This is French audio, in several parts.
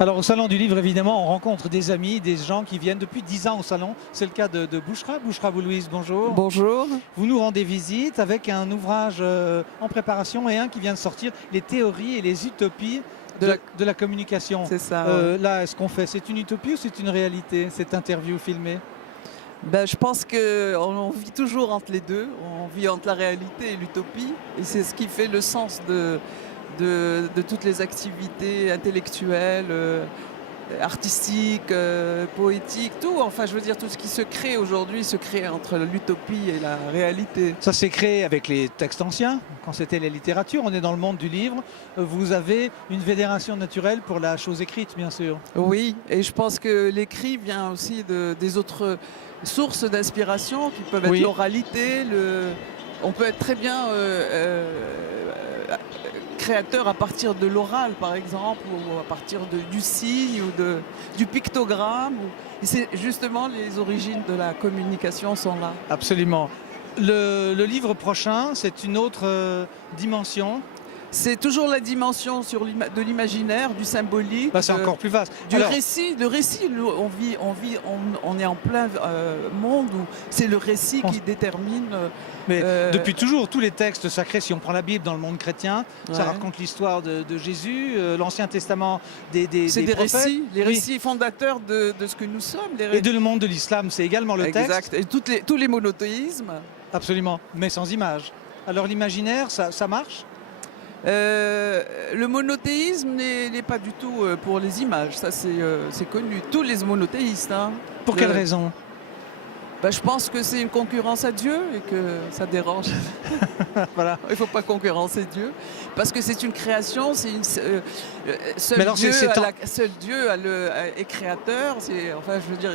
Alors au Salon du Livre, évidemment, on rencontre des amis, des gens qui viennent depuis 10 ans au Salon. C'est le cas de Bouchra. Bouchra Boulouise, bonjour. Bonjour. Vous nous rendez visite avec un ouvrage en préparation et un qui vient de sortir, Les théories et les utopies de la communication. C'est ça. Là, ce qu'on fait, c'est une utopie ou c'est une réalité, cette interview filmée? Je pense qu'on vit toujours entre les deux. On vit entre la réalité et l'utopie. Et c'est ce qui fait le sens de toutes les activités intellectuelles, artistiques, poétiques, tout. Enfin, je veux dire, tout ce qui se crée aujourd'hui se crée entre l'utopie et la réalité. Ça s'est créé avec les textes anciens, quand c'était la littérature. On est dans le monde du livre. Vous avez une vénération naturelle pour la chose écrite, bien sûr. Oui, et je pense que l'écrit vient aussi des autres sources d'inspiration qui peuvent être l'oralité. On peut être très bien créateur à partir de l'oral, par exemple, ou à partir du signe ou du pictogramme. Et c'est justement les origines de la communication sont là. Absolument. Le livre prochain, c'est une autre dimension. C'est toujours la dimension de l'imaginaire, du symbolique. C'est encore plus vaste. Du récit. Le récit, on est en plein monde où c'est le récit qui détermine. Mais depuis toujours, tous les textes sacrés, si on prend la Bible dans le monde chrétien, ça raconte l'histoire de Jésus, l'Ancien Testament des prophètes. Récits, les récits fondateurs de ce que nous sommes. Et le monde de l'islam, c'est également le texte. Exact. Et tous les monothéismes. Absolument, mais sans image. Alors l'imaginaire, ça marche? Le monothéisme n'est pas du tout pour les images, ça c'est connu. Tous les monothéistes. Pour quelle raison? Je pense que c'est une concurrence à Dieu et que ça dérange. Voilà. Il ne faut pas concurrencer Dieu. Parce que c'est une création, seul Dieu est créateur. Enfin, je veux dire,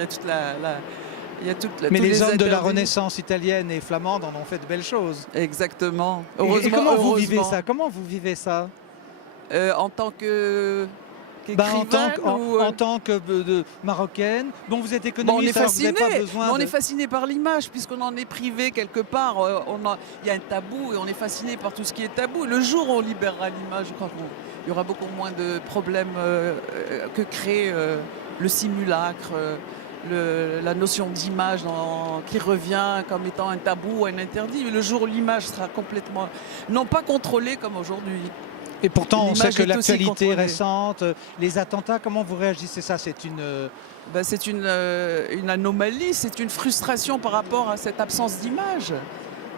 il y a toute Mais les hommes de la Renaissance italienne et flamande en ont fait de belles choses. Exactement. Et comment vous vivez ça? Comment vous vivez ça? En tant que... en tant que marocaine, vous êtes économiste, alors vous n'avez pas besoin on est fasciné par l'image, puisqu'on en est privé quelque part. Il y a un tabou et on est fasciné par tout ce qui est tabou. Le jour où on libérera l'image, je crois qu'il y aura beaucoup moins de problèmes que crée le simulacre, la notion d'image qui revient comme étant un tabou ou un interdit. Le jour où l'image sera complètement, non pas contrôlée comme aujourd'hui. Et pourtant, on sait que l'actualité récente, les attentats, comment vous réagissez ça? C'est une anomalie, c'est une frustration par rapport à cette absence d'image.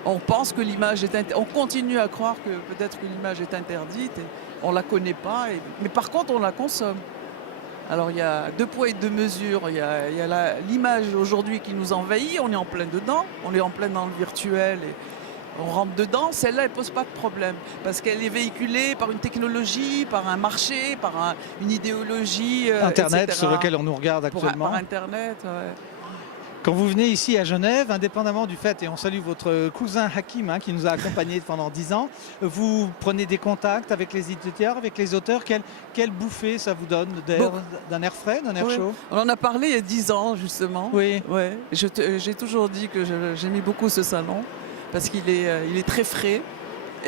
On pense que l'image est on continue à croire que peut-être que l'image est interdite, et on ne la connaît pas, mais par contre on la consomme. Alors il y a deux poids et deux mesures, il y a l'image aujourd'hui qui nous envahit, on est en plein dedans, on est en plein dans le virtuel. On rentre dedans, celle-là, elle ne pose pas de problème parce qu'elle est véhiculée par une technologie, par un marché, par une idéologie. Internet, etc. sur lequel on nous regarde actuellement. Par Internet, ouais. Quand vous venez ici à Genève, indépendamment du fait, et on salue votre cousin Hakim qui nous a accompagnés pendant 10 ans, vous prenez des contacts avec les éditeurs, avec les auteurs. Quelle bouffée ça vous donne d'un air frais, d'un air chaud? On en a parlé il y a 10 ans, justement. Oui. Ouais. J'ai toujours dit que j'aimais beaucoup ce salon parce qu'il est très frais.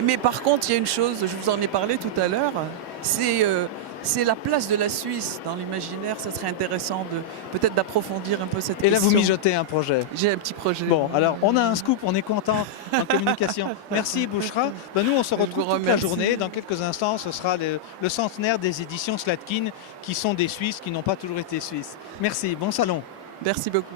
Mais par contre, il y a une chose, je vous en ai parlé tout à l'heure, c'est la place de la Suisse dans l'imaginaire. Ça serait intéressant peut-être d'approfondir un peu cette question. Et là, vous mijotez un projet. J'ai un petit projet. Bon, alors, on a un scoop, on est content en communication. Merci, Bouchra. Nous, on se retrouve toute la journée. Dans quelques instants, ce sera le centenaire des éditions Slatkin, qui sont des Suisses, qui n'ont pas toujours été Suisses. Merci, bon salon. Merci beaucoup.